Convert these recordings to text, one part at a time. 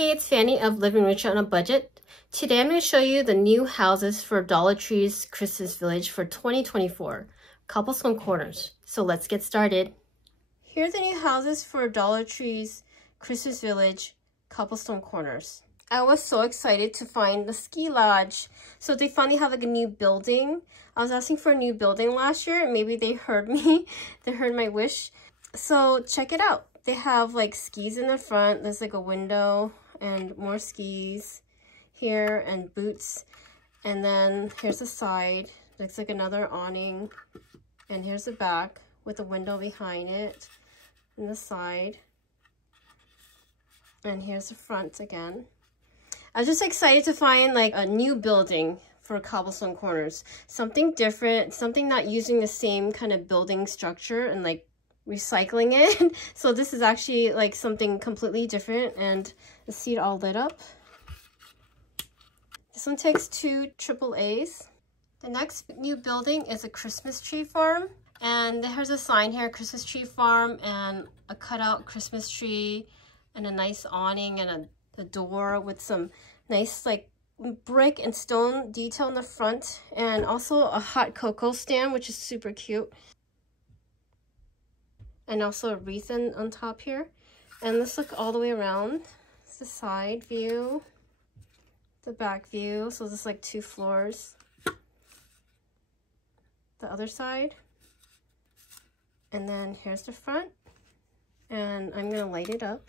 Hey, it's Fanny of Living Rich on a Budget. Today I'm going to show you the new houses for Dollar Tree's Christmas Village for 2024, Cobblestone Corners. So let's get started. Here are the new houses for Dollar Tree's Christmas Village, Cobblestone Corners. I was so excited to find the ski lodge. So they finally have like a new building. I was asking for a new building last year and maybe they heard me. They heard my wish. So check it out. They have like skis in the front. There's like a window and more skis here and boots. And then here's the side. Looks like another awning. And here's the back with a window behind it and the side. And here's the front again. I was just excited to find like a new building for Cobblestone Corners. Something different, something not using the same kind of building structure and like recycling it. So this is actually like something completely different, and the seat all lit up. This one takes 2 AAAs. The next new building is a Christmas tree farm, and there's a sign here, Christmas tree farm, and a cutout Christmas tree and a nice awning and a door with some nice like brick and stone detail in the front, and also a hot cocoa stand, which is super cute. And also a wreath on top here. And let's look all the way around. It's the side view, the back view. So there's like 2 floors. The other side. And then here's the front. And I'm gonna light it up.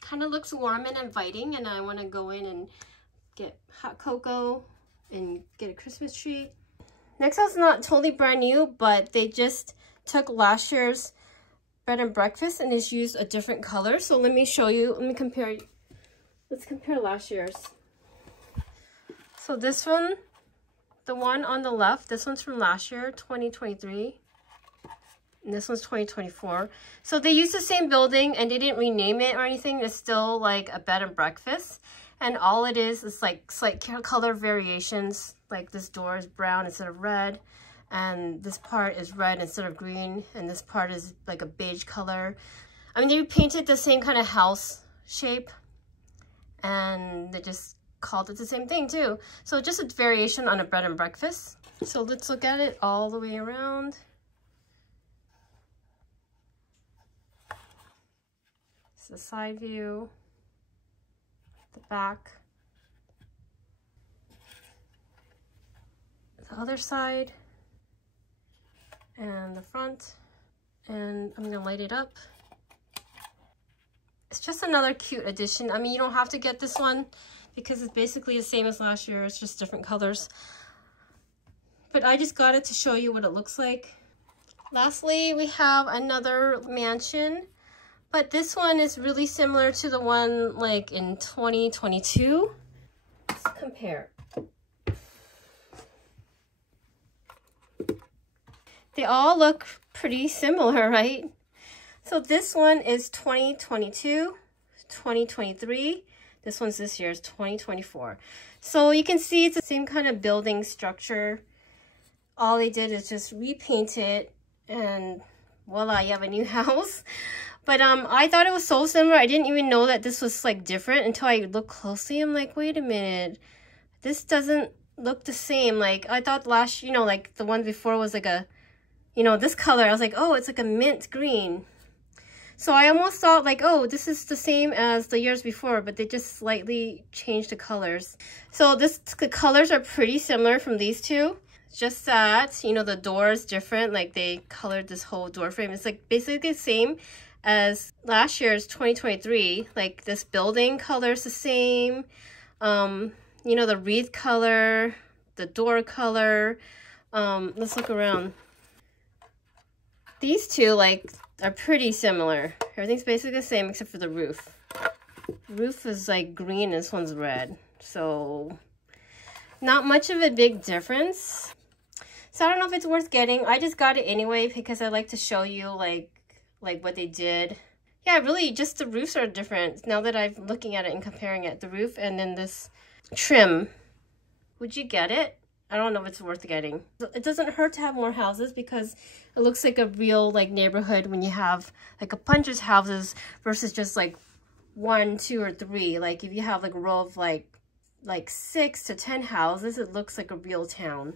Kind of looks warm and inviting, and I want to go in and get hot cocoa and get a Christmas tree. Next house is not totally brand new, but they just took last year's bed and breakfast and just used a different color. So let me show you, let me compare, let's compare last year's. So this one, the one on the left, this one's from last year, 2023. And this one's 2024. So they used the same building and they didn't rename it or anything. It's still like a bed and breakfast. And all it is like slight color variations. Like this door is brown instead of red, and this part is red instead of green, and this part is like a beige color. I mean, they painted the same kind of house shape, and they just called it the same thing too. So just a variation on a bed and breakfast. So let's look at it all the way around. It's the side view, the back, the other side, and the front. And I'm gonna light it up. It's just another cute addition. I mean, you don't have to get this one because it's basically the same as last year. It's just different colors. But I just got it to show you what it looks like. Lastly, we have another mansion. But this one is really similar to the one like in 2022. Let's compare. They all look pretty similar, right? So this one is 2022, 2023. This one's this year's 2024. So you can see it's the same kind of building structure. All they did is just repaint it and voila, you have a new house. But I thought it was so similar. I didn't even know that this was like different until I looked closely. I'm like, wait a minute, this doesn't look the same. Like I thought last, you know, like the one before was like a, you know, this color. I was like, oh, it's like a mint green. So I almost thought like, oh, this is the same as the years before, but they just slightly changed the colors. So the colors are pretty similar from these two. Just that, you know, the door is different. Like they colored this whole door frame. It's like basically the same as last year's 2023. Like this building color is the same. You know, the wreath color, the door color. Let's look around. These two like are pretty similar. Everything's basically the same except for the roof. The roof is like green, this one's red. So not much of a big difference. So I don't know if it's worth getting. I just got it anyway because I like to show you like what they did. Yeah, really just the roofs are different now that I'm looking at it and comparing it. The roof and then this trim. Would you get it? I don't know if it's worth getting. It doesn't hurt to have more houses because it looks like a real like neighborhood when you have like a bunch of houses versus just like 1, 2, or 3. Like if you have like a row of like 6 to 10 houses, it looks like a real town.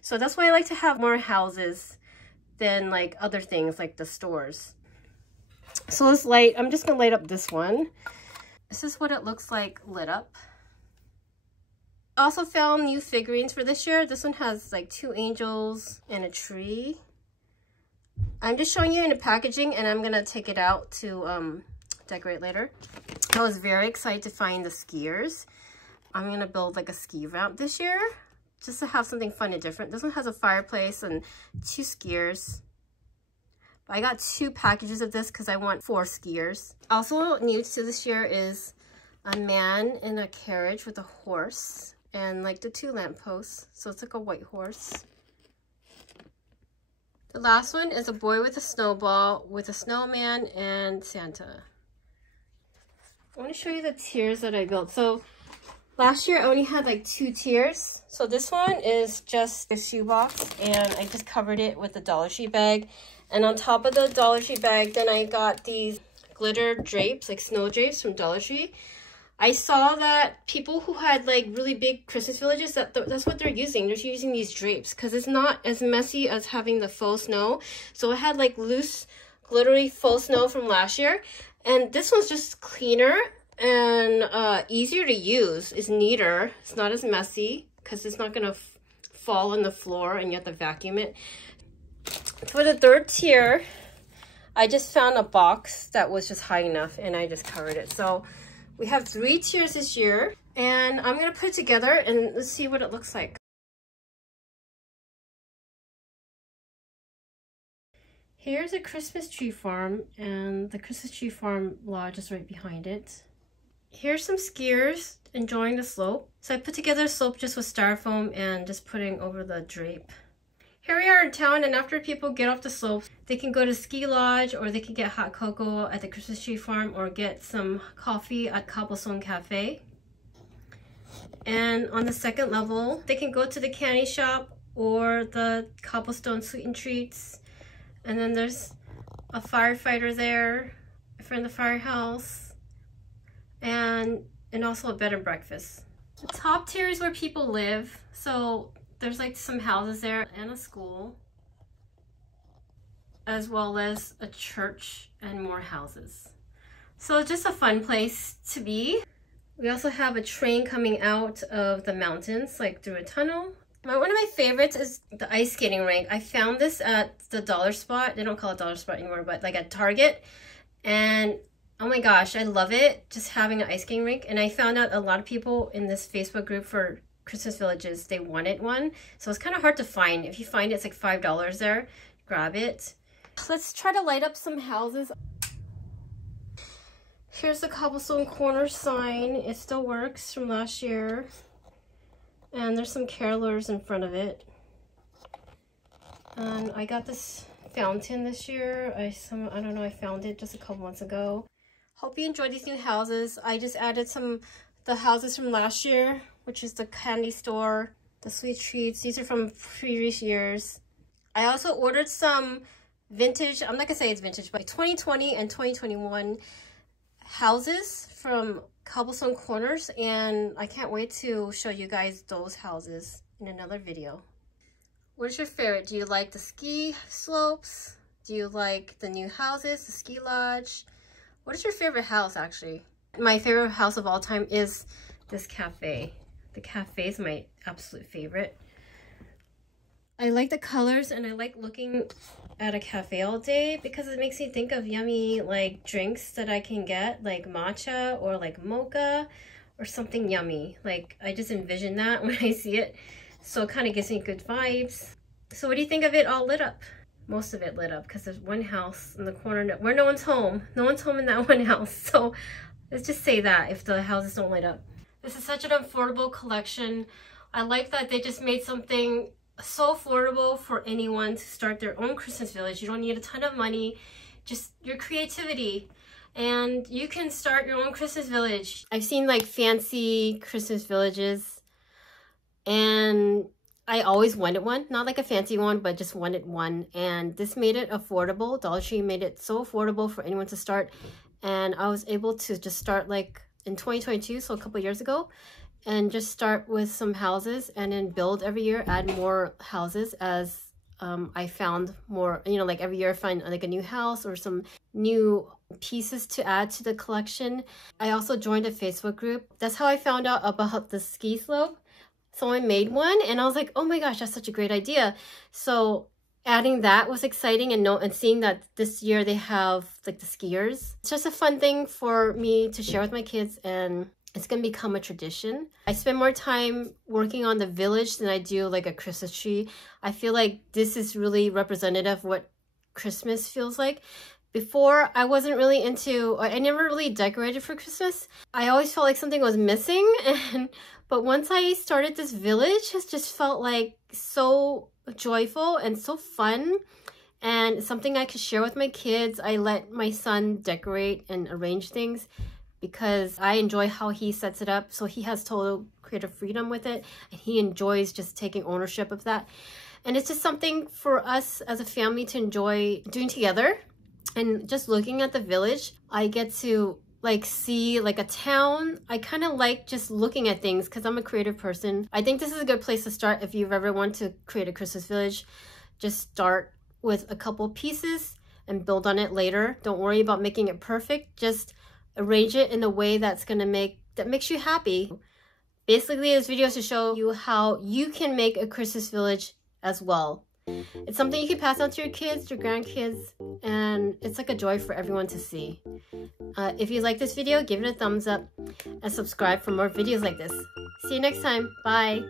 So that's why I like to have more houses than like other things like the stores. So let's light, I'm just gonna light up this one. This is what it looks like lit up. Also found new figurines for this year. This one has like 2 angels and a tree. I'm just showing you in the packaging and I'm gonna take it out to decorate later. I was very excited to find the skiers. I'm gonna build like a ski ramp this year just to have something fun and different. This one has a fireplace and 2 skiers. I got 2 packages of this because I want 4 skiers. Also new to this year is a man in a carriage with a horse and like the 2 lampposts. So it's like a white horse. The last one is a boy with a snowball with a snowman and Santa. I want to show you the tiers that I built. So last year I only had like 2 tiers. So this one is just a shoebox and I just covered it with a Dollar Tree bag. And on top of the Dollar Tree bag, then I got these glitter drapes, like snow drapes from Dollar Tree. I saw that people who had like really big Christmas villages, that's what they're using. They're using these drapes because it's not as messy as having the faux snow. So I had like loose, glittery faux snow from last year. And this one's just cleaner and easier to use. It's neater. It's not as messy because it's not going to fall on the floor and you have to vacuum it. For the 3rd tier, I just found a box that was just high enough and I just covered it. So we have 3 tiers this year and I'm going to put it together and let's see what it looks like. Here's a Christmas tree farm and the Christmas tree farm lodge is right behind it. Here's some skiers enjoying the slope. So I put together a slope just with styrofoam and just putting over the drape. Here we are in town, and after people get off the slopes, they can go to ski lodge or they can get hot cocoa at the Christmas tree farm or get some coffee at Cobblestone Cafe. And on the 2nd level, they can go to the candy shop or the Cobblestone Sweet and Treats. And then there's a firefighter there from the firehouse and also a bed and breakfast. The top tier is where people live. So there's like some houses there and a school, as well as a church and more houses. So it's just a fun place to be. We also have a train coming out of the mountains, like through a tunnel. One of my favorites is the ice skating rink. I found this at the Dollar Spot. They don't call it Dollar Spot anymore, but like at Target. And oh my gosh, I love it, just having an ice skating rink. And I found out a lot of people in this Facebook group for Christmas villages, they wanted one. So it's kind of hard to find. If you find it, it's like $5 there. Grab it. Let's try to light up some houses. Here's the Cobblestone Corner sign. It still works from last year. And there's some carolers in front of it. And I got this fountain this year. I don't know, I found it just a couple months ago. Hope you enjoyed these new houses. I just added the houses from last year, which is the candy store, the sweet treats. These are from previous years. I also ordered some vintage, I'm not gonna say it's vintage, but 2020 and 2021 houses from Cobblestone Corners, and I can't wait to show you guys those houses in another video. What is your favorite? Do you like the ski slopes? Do you like the new houses, the ski lodge? What is your favorite house, actually? My favorite house of all time is this cafe. The cafe is my absolute favorite. I like the colors and I like looking at a cafe all day because it makes me think of yummy like drinks that I can get, like matcha or like mocha or something yummy. Like I just envision that when I see it. So it kind of gives me good vibes. So what do you think of it all lit up? Most of it lit up because there's one house in the corner where no one's home. No one's home in that one house. So let's just say that if the houses don't light up. This is such an affordable collection. I like that they just made something so affordable for anyone to start their own Christmas village. You don't need a ton of money, just your creativity. And you can start your own Christmas village. I've seen like fancy Christmas villages and I always wanted one, not like a fancy one, but just wanted one. And this made it affordable. Dollar Tree made it so affordable for anyone to start. And I was able to just start like in 2022, so a couple years ago, and just start with some houses and then build every year, add more houses as I found more, you know, like every year I find like a new house or some new pieces to add to the collection. I also joined a Facebook group. That's how I found out about the ski slope. Someone made one and I was like, oh my gosh, that's such a great idea. So adding that was exciting, and seeing that this year they have like the skiers. It's just a fun thing for me to share with my kids, and it's gonna become a tradition. I spend more time working on the village than I do like a Christmas tree. I feel like this is really representative of what Christmas feels like. Before, I wasn't really into, I never really decorated for Christmas. I always felt like something was missing, but once I started this village, it just felt like so joyful and so fun, and something I could share with my kids. I let my son decorate and arrange things because I enjoy how he sets it up, so he has total creative freedom with it, and he enjoys just taking ownership of that. And it's just something for us as a family to enjoy doing together. And just looking at the village, I get to like see like a town. I kind of like just looking at things because I'm a creative person. I think this is a good place to start if you've ever wanted to create a Christmas village. Just start with a couple pieces and build on it later. Don't worry about making it perfect. Just arrange it in a way that makes you happy. Basically, this video is to show you how you can make a Christmas village as well. It's something you can pass on to your kids, your grandkids, and it's like a joy for everyone to see. If you like this video, give it a thumbs up and subscribe for more videos like this. See you next time. Bye.